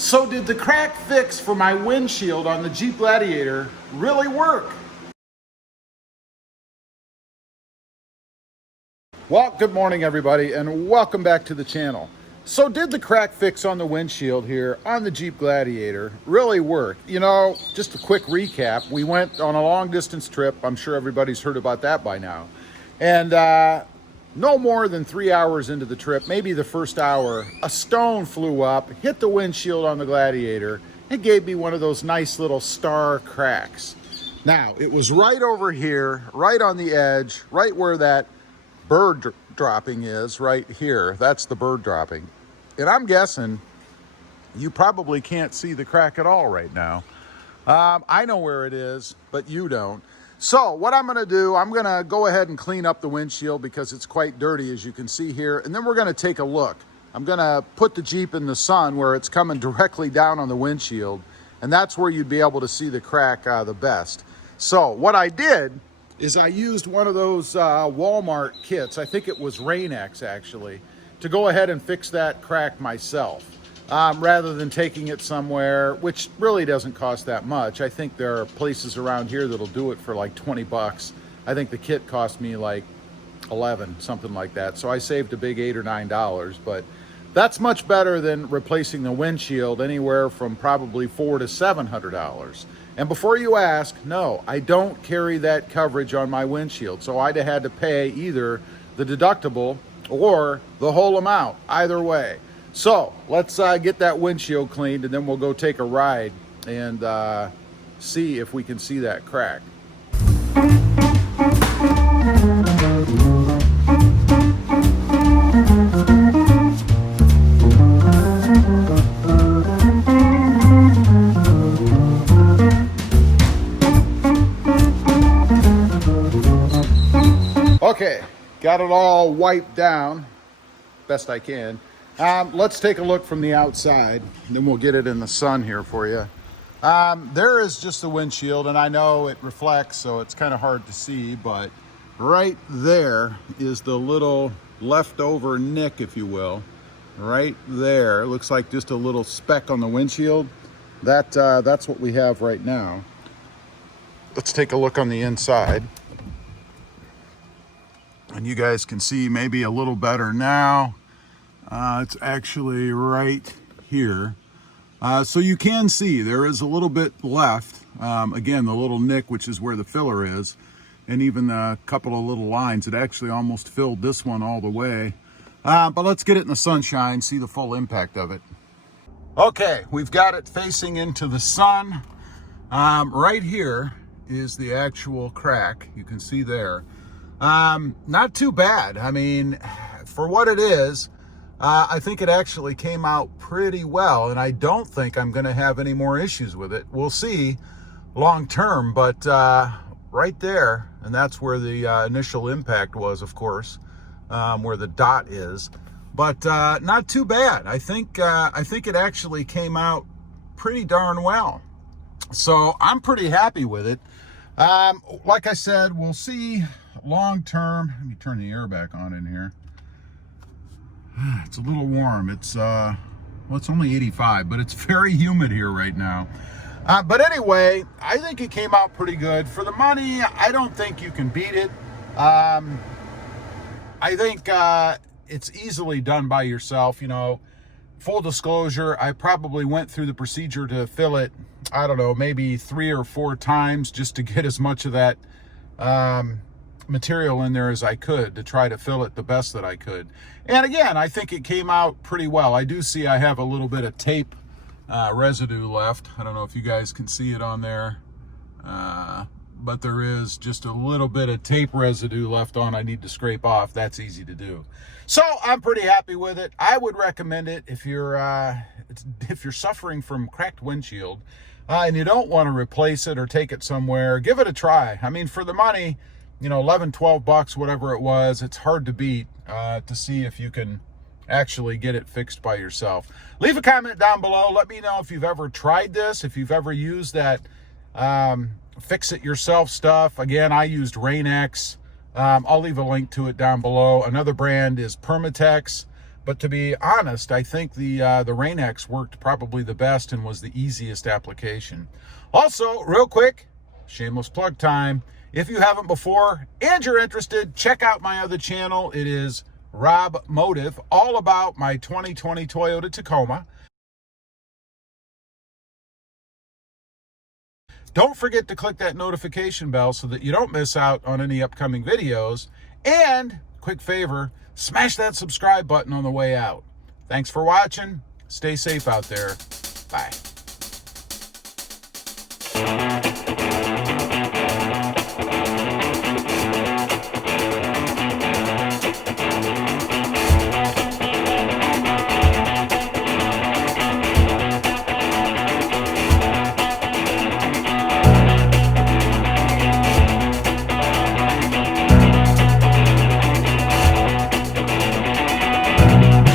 So did the crack fix for my windshield on the Jeep Gladiator really work? Well, good morning everybody and welcome back to the channel. So did the crack fix on the windshield here on the Jeep Gladiator really work? You know, just a quick recap. We went on a long distance trip. I'm sure everybody's heard about that by now. And no more than 3 hours into the trip, maybe the first hour, a stone flew up, hit the windshield on the Gladiator, and gave me one of those nice little star cracks. Now, it was right over here, right on the edge, right where that bird dropping is, right here. That's the bird dropping. And I'm guessing you probably can't see the crack at all right now. I know where it is, but you don't. So what I'm gonna do, I'm gonna go ahead and clean up the windshield because it's quite dirty, as you can see here, and then we're gonna take a look. I'm gonna put the Jeep in the sun where it's coming directly down on the windshield, and that's where you'd be able to see the crack the best. So what I did is I used one of those Walmart kits, I think it was Rain-X actually, to go ahead and fix that crack myself. Rather than taking it somewhere, which really doesn't cost that much. I think there are places around here that'll do it for like 20 bucks. I think the kit cost me like 11, something like that. So I saved a big $8 or $9, but that's much better than replacing the windshield anywhere from probably $400 to $700. And before you ask, no, I don't carry that coverage on my windshield. So I'd have had to pay either the deductible or the whole amount, either way. So let's get that windshield cleaned and then we'll go take a ride and see if we can see that crack. Okay, got it all wiped down, best I can. Let's take a look from the outside, and then we'll get it in the sun here for you. There is just the windshield, and I know it reflects, so it's kind of hard to see, but right there is the little leftover nick, if you will. Right there, looks like just a little speck on the windshield. That's what we have right now. Let's take a look on the inside. And you guys can see maybe a little better now. It's actually right here. So you can see there is a little bit left. Again, the little nick, which is where the filler is, and even a couple of little lines. It actually almost filled this one all the way. But let's get it in the sunshine, see the full impact of it. Okay, we've got it facing into the sun. Right here is the actual crack. You can see there. Not too bad. I mean, for what it is, I think it actually came out pretty well, and I don't think I'm going to have any more issues with it. We'll see long term, but right there, and that's where the initial impact was, of course, where the dot is. But not too bad. I think it actually came out pretty darn well. So I'm pretty happy with it. Like I said, we'll see long term. Let me turn the air back on in here. It's a little warm. It's well, it's only 85, but it's very humid here right now. But anyway, I think it came out pretty good. For the money, I don't think you can beat it. I think it's easily done by yourself. You know, full disclosure, I probably went through the procedure to fill it, I don't know, maybe 3 or 4 times just to get as much of that material in there as I could to try to fill it the best that I could. And again, I think it came out pretty well. I do see I have a little bit of tape residue left. I don't know if you guys can see it on there, but there is just a little bit of tape residue left on. I need to scrape off. That's easy to do. So I'm pretty happy with it. I would recommend it if you're suffering from cracked windshield and you don't want to replace it or take it somewhere. Give it a try. I mean, for the money, you know, 11, 12 bucks, whatever it was, it's hard to beat to see if you can actually get it fixed by yourself. Leave a comment down below. Let me know if you've ever tried this, if you've ever used that fix it yourself stuff. Again, I used Rain-X. I'll leave a link to it down below. Another brand is Permatex. But to be honest, I think the Rain-X worked probably the best and was the easiest application. Also, real quick, shameless plug time. If you haven't before and you're interested, check out my other channel. It is Rob Motive, all about my 2020 Toyota Tacoma. Don't forget to click that notification bell so that you don't miss out on any upcoming videos. And, quick favor, smash that subscribe button on the way out. Thanks for watching. Stay safe out there. Bye.